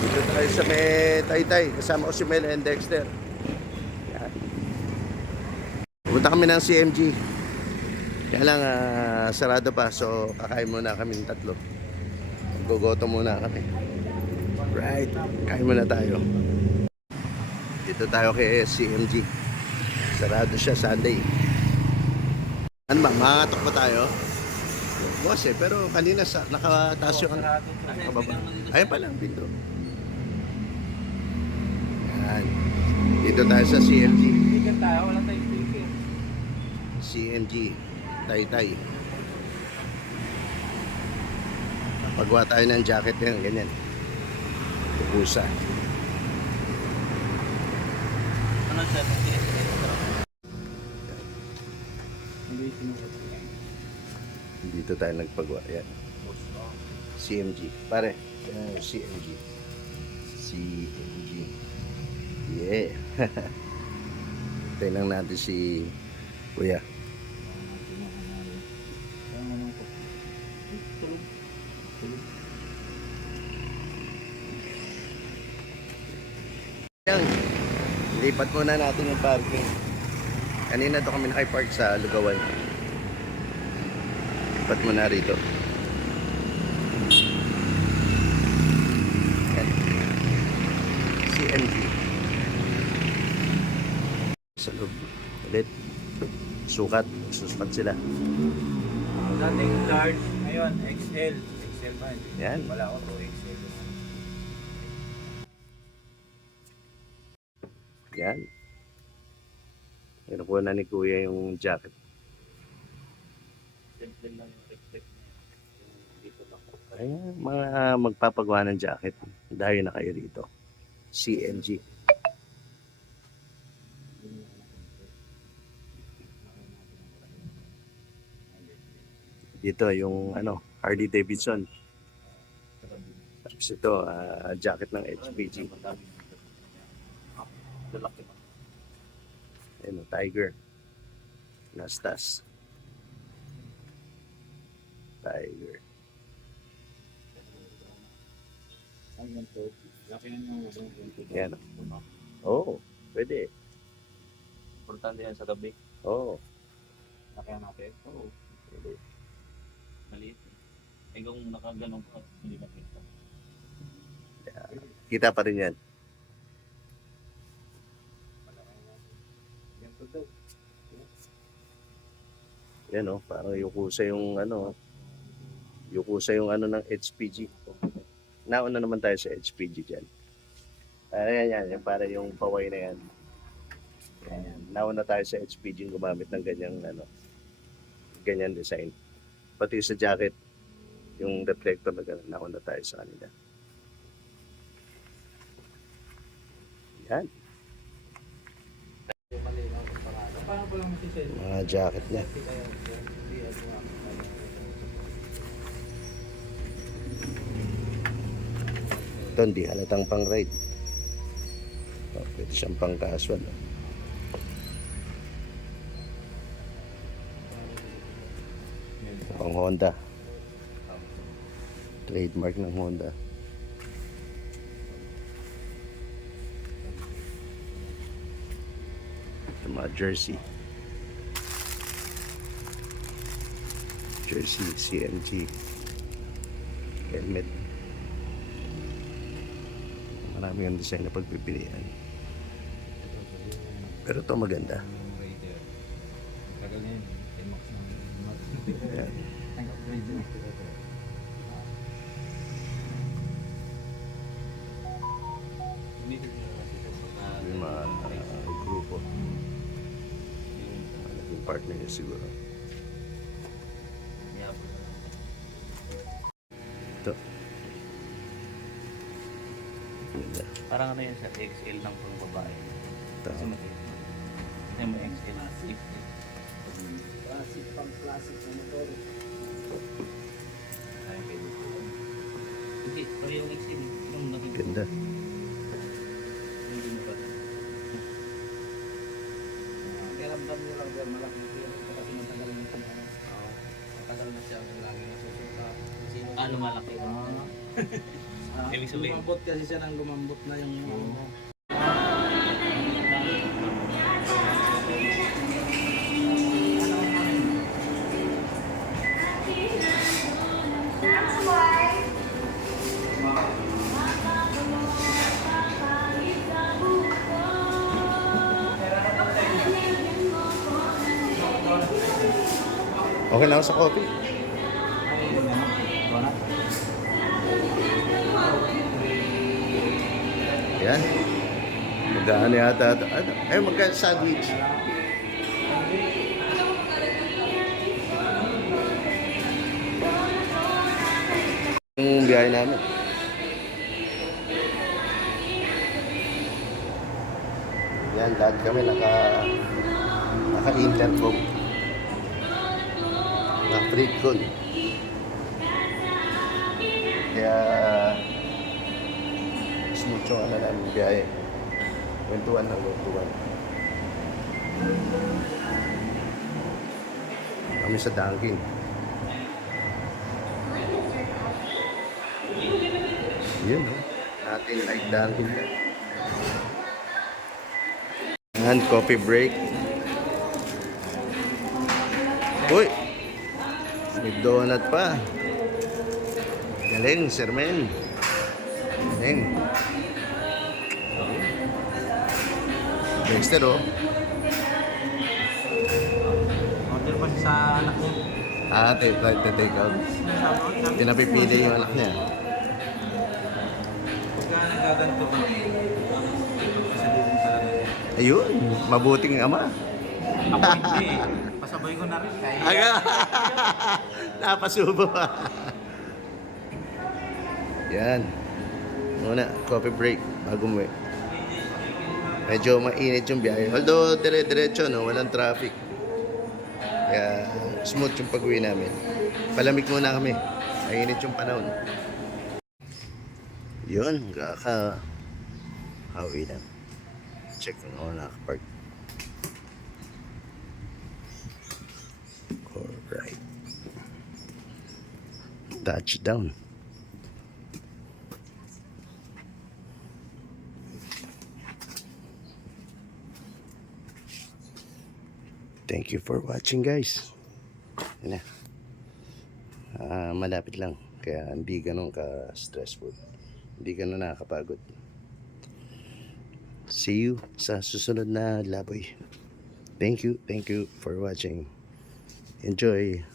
Dito tayo sa may Taytay. Kasama ko si Mel and Dexter. Yan. Punta kami ng CMG. Kaya lang sarado pa. So kakain muna kami ng tatlo. Gugoto muna kami. Right. Kain muna tayo. Dito tayo kay CMG. Sarado siya Sunday. Ano ba? Makatok pa tayo? Bukas pero kanina nakataas yung nakababa. Ayun pa lang dito. Yan. Dito tayo sa CMG. Sticker tayo, wala tayong sticker. CMG Taytay. Pagwa tayo ng jacket yan, ganyan. Pupusa. Ano siya? Dito tayo nagpagwa. Yan. CMG. Pare. CMG. CMG. Yeah. Tingnan natin si Kuya. Yan. Lipat muna natin yung parking. Kanina to kami nakapark sa Lugawan. Lipat muna rito. Yan. CMG. Sa loob. Ulit. Sukat. Susukat sila. Dating large, ngayon XL. XL ba? Yan. Wala ako to XL. Yan. Kinukuha na ni Kuya yung jacket. Simple lang yung reflect niya. Dito lang. Ayan, mga magpapagawa ng jacket. Dahil na kayo rito. CMG. Dito yung Harley Davidson. Tapos ito, jacket ng HPG. Lalaki pa. Ayan, Tiger. Nastas. Tiger. Hanggang to. Laki na yung Yan. Oo, pwede. Importante yan sa gabi. Oo. Laki natin. Oo. Pwede. Maliit. Eh kung nakaganong ka, hindi makita. Kita pa rin yan. Yan to daw. Yan parang yukusa yung yukusa yung ng HPG. Nauna naman tayo sa HPG dyan. Ayan, yan, para yung paway na yan. Ayan, nauna tayo sa HPG gumamit ng ganyan design. Pati sa jacket, yung reflector na gano'n, nauna tayo sa kanila. Yan, Paano pa lang masisend? mga jacket niya. Ito, hindi halatang pang ride. Pwede siyang pang casual. Pang Honda. Trademark ng Honda. Ito mga jersey. Jersey, CMG. Helmet. Marami yung design na pagpipilian. Pero ito maganda. Tagal na yun. Ayan. Yung mga grupo. Yung partner niya siguro. Ito. Ganda. Parang ano yan sa XL ng pang babae. Ito. Kasi may XL. Classic pang classic na motor. Hindi, pero yung XL. Yung nakikita. Ganda. Hindi mo ba? Kaya ramdam nyo lang dyan malaki pero kasi matagal na siya. Matagal na siya lagi nasusuka. Ano malaki? Ibig sabihin- Lumambot kasi siya ng lumambot na yung Okay na ako sa coffee. Yan. Magkano yata ito? Ano? Ay, magkano sandwich? Yung biyahe namin. Yan, lahat kami naka-intercom. Na-freakon. Kaya smooth yung ano namin biyahe. Kwentuhan ng kwentuhan. Kami sa Dunkin. Yun, no? Natin like Dunkin. And coffee break. Uy! May donut pa. Galing, Sir Men. Galing. Dexter, oh. order pa siya sa anak niya. Take out. Pinapipili yung anak niya. Pagka nagaganto ka, kasi din talaga. Ayun, mabuting ama. Ako hindi eh. Pasabay ko na rin. Aga! Napasubo pa. Yan. Muna, coffee break. Bago mo eh. Medyo mainit yung biyahe. Although dire-diretso, no? Walang traffic. Kaya smooth yung pag-uwi namin. Palamig muna kami. Mainit yung panahon. Yun, hawi lang. Check kung ako nakapark. Alright. Touchdown. Thank you for watching, guys. Yan na. Malapit lang. Kaya hindi ganun ka-stressful. Hindi ganun nakakapagod. See you sa susunod na laboy. Thank you for watching. Enjoy.